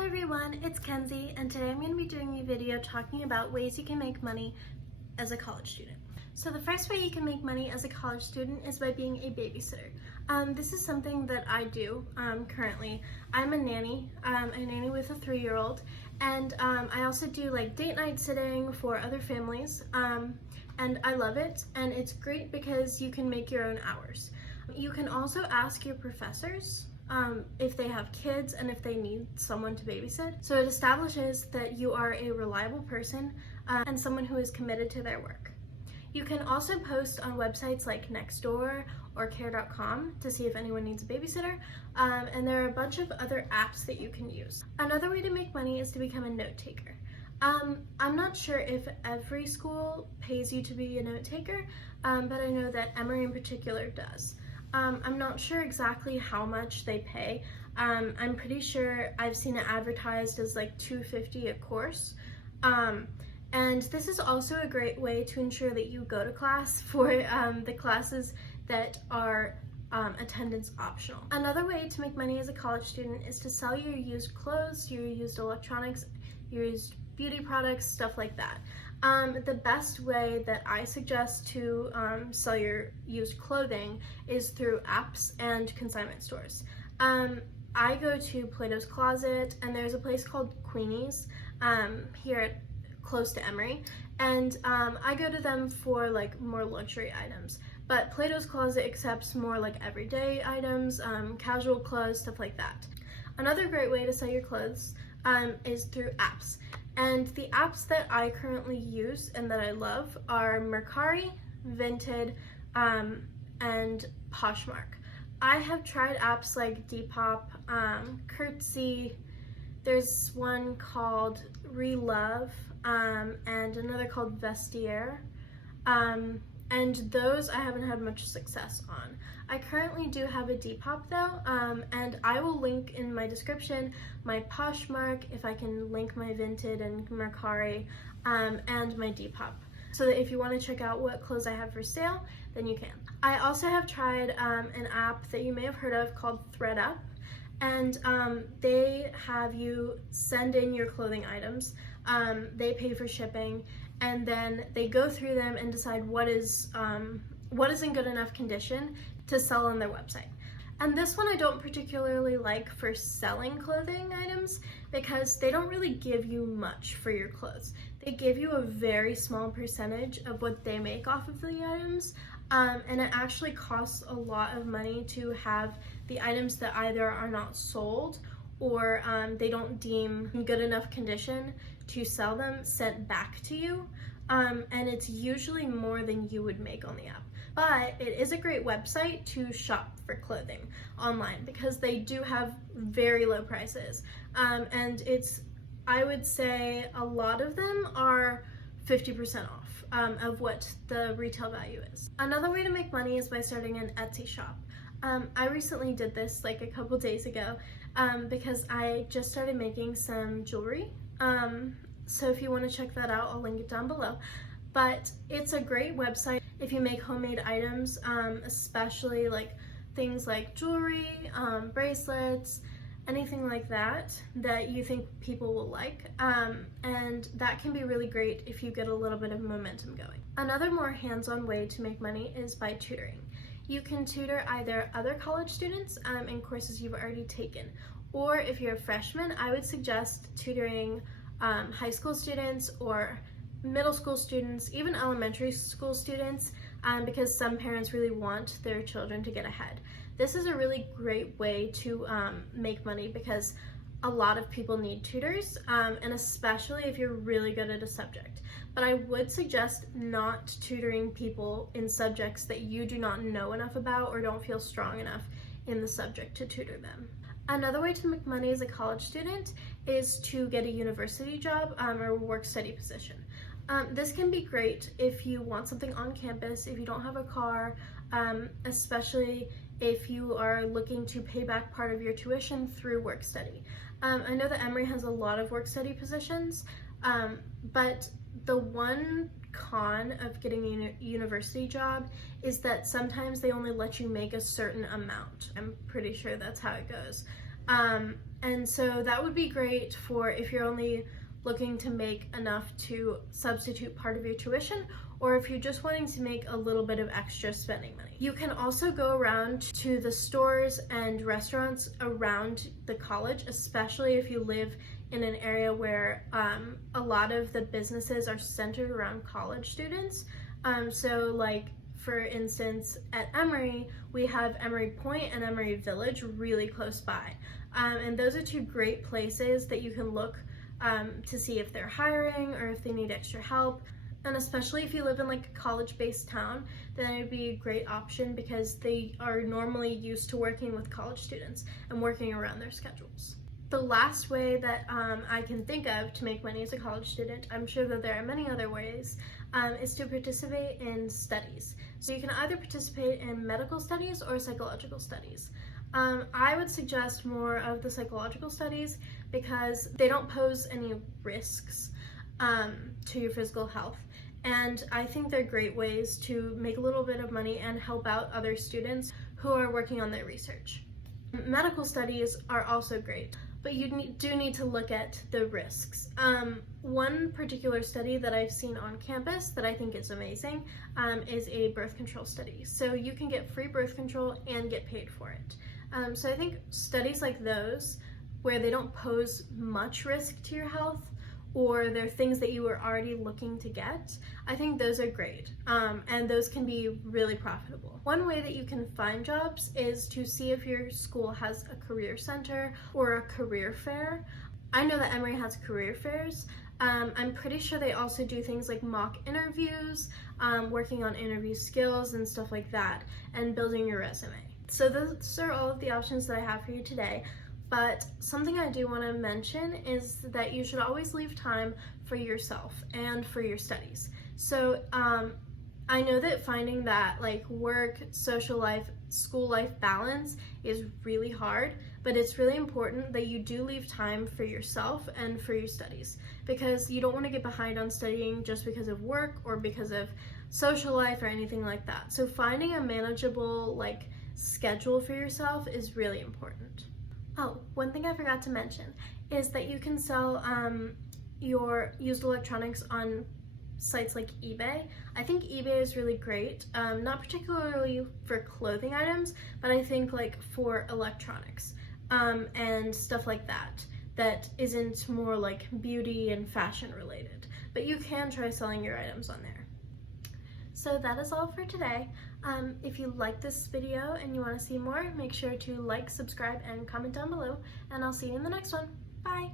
Hello everyone, it's Kenzie, and today I'm going to be doing a video talking about ways you can make money as a college student. So the first way you can make money as a college student is by being a babysitter. This is something that I do currently. I'm a nanny with a 3-year-old, and I also do like date night sitting for other families, and I love it, and it's great because you can make your own hours. You can also ask your professors if they have kids and if they need someone to babysit. So it establishes that you are a reliable person and someone who is committed to their work. You can also post on websites like Nextdoor or Care.com to see if anyone needs a babysitter, and there are a bunch of other apps that you can use. Another way to make money is to become a note taker. I'm not sure if every school pays you to be a note taker, but I know that Emory in particular does. I'm not sure exactly how much they pay. I'm pretty sure I've seen it advertised as like $250 a course. And this is also a great way to ensure that you go to class for the classes that are attendance optional. Another way to make money as a college student is to sell your used clothes, your used electronics, your used beauty products, stuff like that. The best way that I suggest to sell your used clothing is through apps and consignment stores. I go to Plato's Closet, and there's a place called Queenie's here close to Emory, and I go to them for like more luxury items. But Plato's Closet accepts more like everyday items, casual clothes, stuff like that. Another great way to sell your clothes is through apps. And the apps that I currently use and that I love are Mercari, Vinted, and Poshmark. I have tried apps like Depop, Curtsy, there's one called Relove, and another called Vestiaire. And those I haven't had much success on. I currently do have a Depop though, and I will link in my description my Poshmark, if I can link my Vinted and Mercari, and my Depop, so that if you want to check out what clothes I have for sale, then you can. I also have tried an app that you may have heard of called ThreadUp, and they have you send in your clothing items, they pay for shipping, and then they go through them and decide what is in good enough condition to sell on their website. And this one I don't particularly like for selling clothing items because they don't really give you much for your clothes. They give you a very small percentage of what they make off of the items, and it actually costs a lot of money to have the items that either are not sold or they don't deem in good enough condition to sell them sent back to you, and it's usually more than you would make on the app. But it is a great website to shop for clothing online because they do have very low prices, and I would say a lot of them are 50% off of what the retail value is. Another way to make money is by starting an Etsy shop. I recently did this like a couple days ago because I just started making some jewelry. So if you want to check that out, I'll link it down below. But it's a great website if you make homemade items, especially like things like jewelry, bracelets, anything like that you think people will like, and that can be really great if you get a little bit of momentum going. Another more hands-on way to make money is by tutoring. You can tutor either other college students in courses you've already taken, or if you're a freshman, I would suggest tutoring high school students or middle school students, even elementary school students, because some parents really want their children to get ahead. This is a really great way to make money because a lot of people need tutors, and especially if you're really good at a subject. But I would suggest not tutoring people in subjects that you do not know enough about or don't feel strong enough in the subject to tutor them. Another way to make money as a college student is to get a university job or work-study position. This can be great if you want something on campus, if you don't have a car, especially if you are looking to pay back part of your tuition through work-study. I know that Emory has a lot of work-study positions, but the one con of getting a university job is that sometimes they only let you make a certain amount. I'm pretty sure that's how it goes. And so that would be great for if you're only looking to make enough to substitute part of your tuition, or if you're just wanting to make a little bit of extra spending money. You can also go around to the stores and restaurants around the college, especially if you live in an area where a lot of the businesses are centered around college students. So like, for instance, at Emory, we have Emory Point and Emory Village really close by. And those are two great places that you can look to see if they're hiring or if they need extra help. And especially if you live in like a college-based town, then it would be a great option because they are normally used to working with college students and working around their schedules. The last way that I can think of to make money as a college student, I'm sure that there are many other ways, is to participate in studies. So you can either participate in medical studies or psychological studies. I would suggest more of the psychological studies because they don't pose any risks to your physical health. And I think they're great ways to make a little bit of money and help out other students who are working on their research. Medical studies are also great, but you do need to look at the risks. One particular study that I've seen on campus that I think is amazing is a birth control study. So you can get free birth control and get paid for it. So I think studies like those, where they don't pose much risk to your health, or they're things that you were already looking to get, I think those are great, and those can be really profitable. One way that you can find jobs is to see if your school has a career center or a career fair. I know that Emory has career fairs. I'm pretty sure they also do things like mock interviews, working on interview skills and stuff like that, and building your resume. So those are all of the options that I have for you today. But something I do want to mention is that you should always leave time for yourself and for your studies. So I know that finding that like work, social life, school life balance is really hard, but it's really important that you do leave time for yourself and for your studies, because you don't want to get behind on studying just because of work or because of social life or anything like that. So finding a manageable like schedule for yourself is really important. Oh, one thing I forgot to mention is that you can sell your used electronics on sites like eBay. I think eBay is really great, not particularly for clothing items, but I think like for electronics and stuff like that, that isn't more like beauty and fashion related. But you can try selling your items on there. So that is all for today. If you like this video and you want to see more, make sure to like, subscribe, and comment down below, and I'll see you in the next one. Bye!